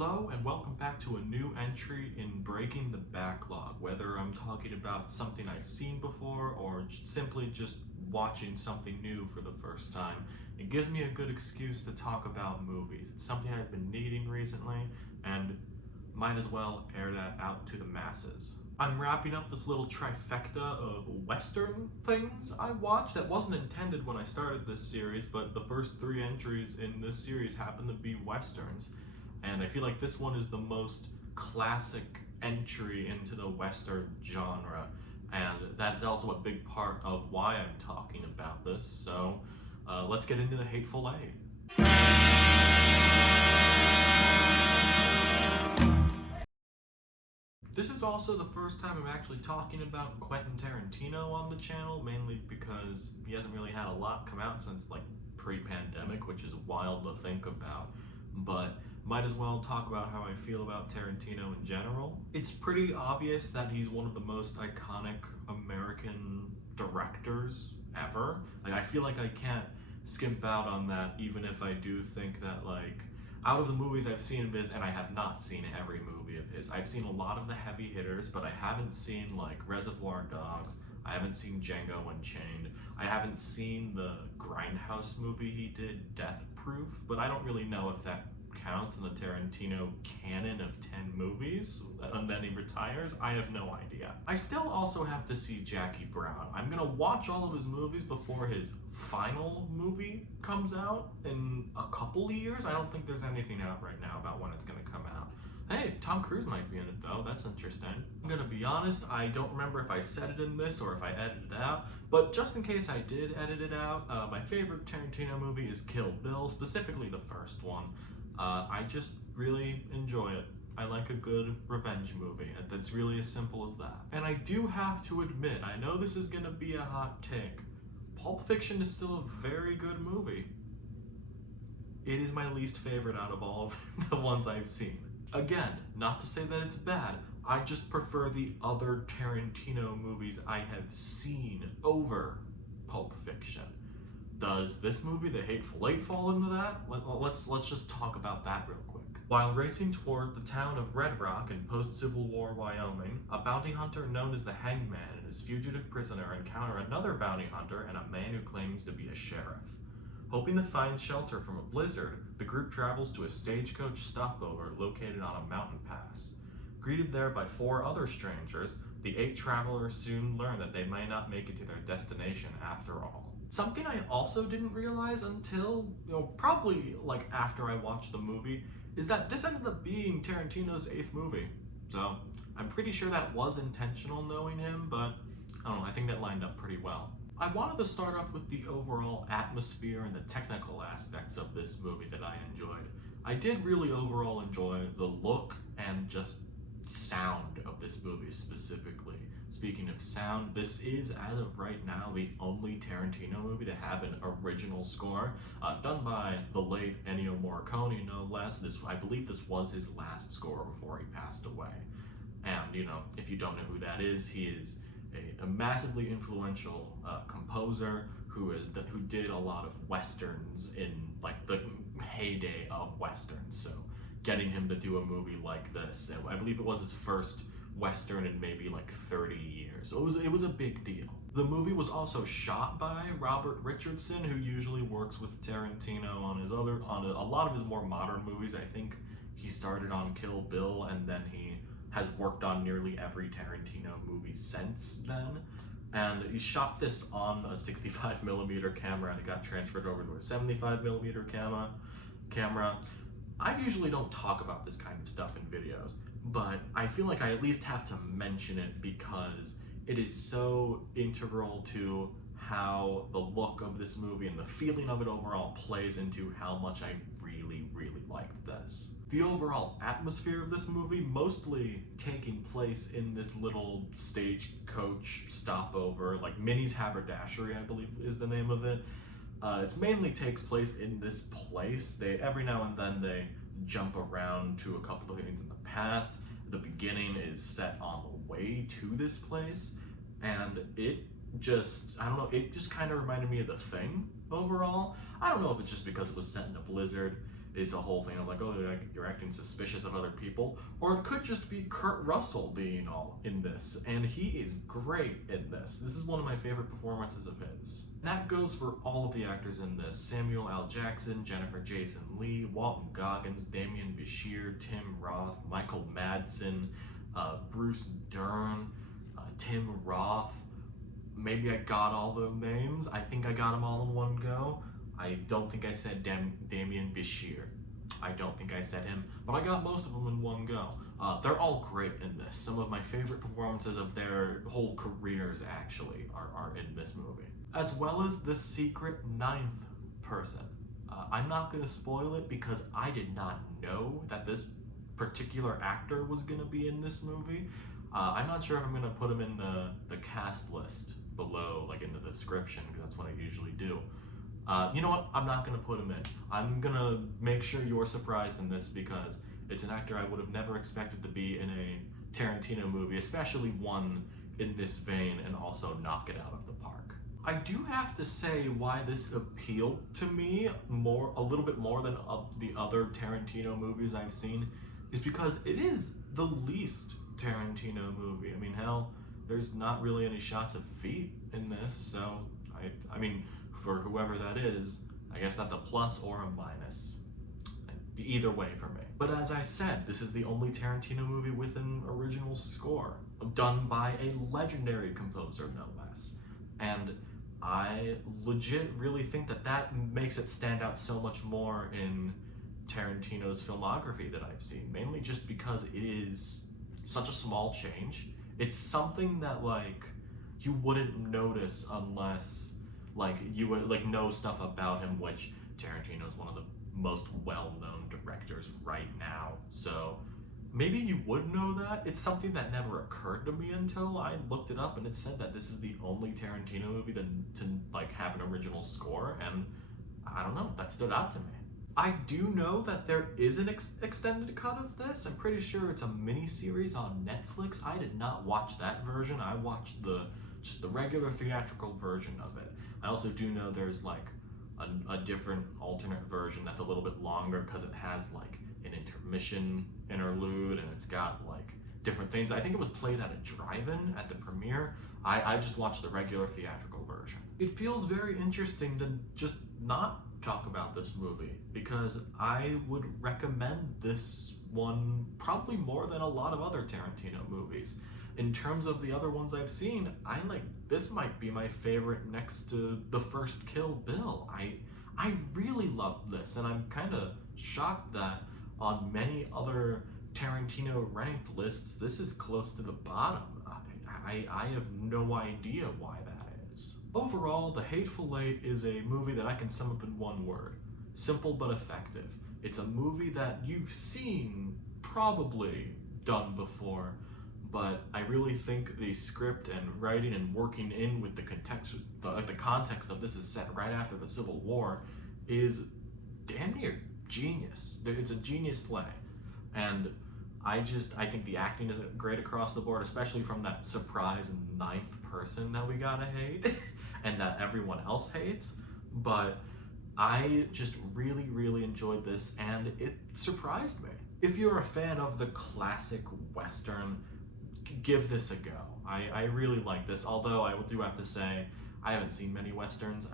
Hello and welcome back to a new entry in Breaking the Backlog. Whether I'm talking about something I've seen before or simply just watching something new for the first time, it gives me a good excuse to talk about movies. It's something I've been needing recently and might as well air that out to the masses. I'm wrapping up this little trifecta of Western things I watched that wasn't intended when I started this series, but the first three entries in this series happen to be Westerns. And I feel like this one is the most classic entry into the Western genre. And that's also a big part of why I'm talking about this. So let's get into the Hateful Eight. This is also the first time I'm actually talking about Quentin Tarantino on the channel, mainly because he hasn't really had a lot come out since like pre-pandemic, which is wild to think about. But might as well talk about how I feel about Tarantino in general. It's pretty obvious that he's one of the most iconic American directors ever. Like, I feel like I can't skimp out on that, even if I do think that, like, out of the movies I've seen of his, and I have not seen every movie of his, I've seen a lot of the heavy hitters, but I haven't seen, like, Reservoir Dogs, I haven't seen Django Unchained, I haven't seen the Grindhouse movie he did, Death Proof, but I don't really know if that counts in the Tarantino canon of 10 movies, and then he retires. I have no idea. I still also have to see Jackie Brown. I'm gonna watch all of his movies before his final movie comes out in a couple of years. I don't think there's anything out right now about when it's gonna come out. Hey, Tom Cruise might be in it though, that's interesting. I'm gonna be honest, I don't remember if I said it in this or if I edited it out, but just in case I did edit it out, my favorite Tarantino movie is Kill Bill, specifically the first one. I just really enjoy it. I like a good revenge movie. That's really as simple as that. And I do have to admit, I know this is gonna be a hot take, Pulp Fiction is still a very good movie. It is my least favorite out of all of the ones I've seen. Again, not to say that it's bad, I just prefer the other Tarantino movies I have seen over Pulp Fiction. Does this movie, The Hateful Eight, fall into that? Let's just talk about that real quick. While racing toward the town of Red Rock in post-Civil War Wyoming, a bounty hunter known as the Hangman and his fugitive prisoner encounter another bounty hunter and a man who claims to be a sheriff. Hoping to find shelter from a blizzard, the group travels to a stagecoach stopover located on a mountain pass. Greeted there by 4 other strangers, the 8 travelers soon learn that they may not make it to their destination after all. Something I also didn't realize until, probably like after I watched the movie, is that this ended up being Tarantino's 8th movie. So I'm pretty sure that was intentional knowing him, but I don't know, I think that lined up pretty well. I wanted to start off with the overall atmosphere and the technical aspects of this movie that I enjoyed. I did really overall enjoy the look and just sound of this movie specifically. Speaking of sound, this is, as of right now, the only Tarantino movie to have an original score, done by the late Ennio Morricone, no less. I believe this was his last score before he passed away. And, if you don't know who that is, he is a massively influential composer who did a lot of Westerns in, like, the heyday of Westerns. So getting him to do a movie like this, I believe it was his first Western in maybe like 30 years. So it was a big deal. The movie was also shot by Robert Richardson, who usually works with Tarantino on a lot of his more modern movies. I think he started on Kill Bill and then he has worked on nearly every Tarantino movie since then. And he shot this on a 65mm camera and it got transferred over to a 75mm camera. I usually don't talk about this kind of stuff in videos, but I feel like I at least have to mention it because it is so integral to how the look of this movie and the feeling of it overall plays into how much I really, really liked this. The overall atmosphere of this movie, mostly taking place in this little stagecoach stopover, like Minnie's Haberdashery, I believe is the name of it. It mainly takes place in this place. Every now and then they jump around to a couple of things in the past. The beginning is set on the way to this place, and it just kind of reminded me of The Thing overall. I don't know if it's just because it was set in a blizzard. is a whole thing of like, oh, you're acting suspicious of other people, or it could just be Kurt Russell being all in this, and he is great in this. This is one of my favorite performances of his. And that goes for all of the actors in this: Samuel L. Jackson, Jennifer Jason Leigh, Walton Goggins, Demián, Bichir, Tim Roth, Michael Madsen, Bruce Dern, Tim Roth. Maybe I got all the names. I think I got them all in one go. I don't think I said Demián Bichir. I don't think I said him, but I got most of them in one go. They're all great in this. Some of my favorite performances of their whole careers actually are in this movie. As well as the secret ninth person. I'm not going to spoil it because I did not know that this particular actor was going to be in this movie. I'm not sure if I'm going to put him in the cast list below, like in the description, because that's what I usually do. You know what? I'm not going to put him in. I'm going to make sure you're surprised in this because it's an actor I would have never expected to be in a Tarantino movie, especially one in this vein, and also knock it out of the park. I do have to say why this appealed to me a little bit more than the other Tarantino movies I've seen is because it is the least Tarantino movie. I mean, hell, there's not really any shots of feet in this, so I mean, for whoever that is, I guess that's a plus or a minus. Either way for me. But as I said, this is the only Tarantino movie with an original score, done by a legendary composer, no less. And I legit really think that makes it stand out so much more in Tarantino's filmography that I've seen, mainly just because it is such a small change. It's something that like you wouldn't notice unless like you would like know stuff about him, which Tarantino is one of the most well-known directors right now. So maybe you would know that. It's something that never occurred to me until I looked it up, and it said that this is the only Tarantino movie to like have an original score, and I don't know, that stood out to me. I do know that there is an extended cut of this. I'm pretty sure it's a mini-series on Netflix. I did not watch that version. I watched just the regular theatrical version of it. I also do know there's like a different alternate version that's a little bit longer because it has like an intermission interlude and it's got like different things. I think it was played at a drive-in at the premiere. I just watched the regular theatrical version. It feels very interesting to just not talk about this movie because I would recommend this one probably more than a lot of other Tarantino movies. In terms of the other ones I've seen, this might be my favorite next to the first Kill Bill. I really loved this, and I'm kind of shocked that on many other Tarantino ranked lists, this is close to the bottom. I have no idea why that is. Overall, The Hateful Eight is a movie that I can sum up in one word: simple but effective. It's a movie that you've seen probably done before, but I really think the script and writing and working in with the context of this is set right after the Civil War is damn near genius. It's a genius play, and I think the acting is great across the board, especially from that surprise ninth person that we gotta hate and that everyone else hates. But I just really, really enjoyed this, and it surprised me. If you're a fan of the classic Western, give this a go. I really like this, although I do have to say I haven't seen many Westerns.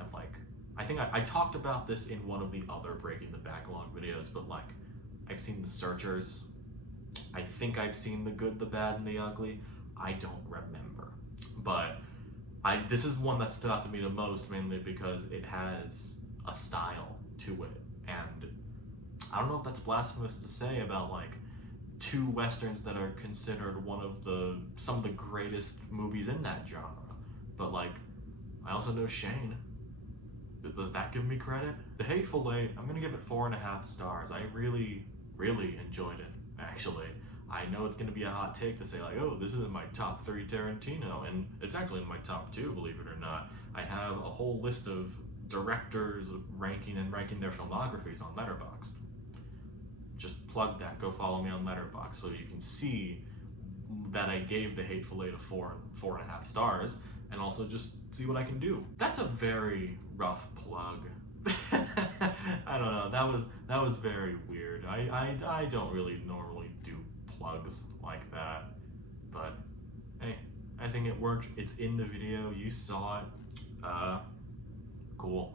I think I talked about this in one of the other Breaking the Backlog videos, but like I've seen The Searchers. I think I've seen The Good, the Bad, and the Ugly. I don't remember. But this is one that stood out to me the most, mainly because it has a style to it. And I don't know if that's blasphemous to say about like two Westerns that are considered some of the greatest movies in that genre. But like, I also know Shane. Does that give me credit? The Hateful Eight, I'm gonna give it 4.5 stars. I really, really enjoyed it, actually. I know it's gonna be a hot take to say like, oh, this is in my top 3 Tarantino, and it's actually in my top 2, believe it or not. I have a whole list of directors ranking their filmographies on Letterboxd. Just plug that, go follow me on Letterboxd so you can see that I gave The Hateful Eight a 4.5 stars, and also just see what I can do. That's a very rough plug I don't know. That was very weird. I don't really normally do plugs like that, but hey, I think it worked. It's in the video. You saw it. Cool.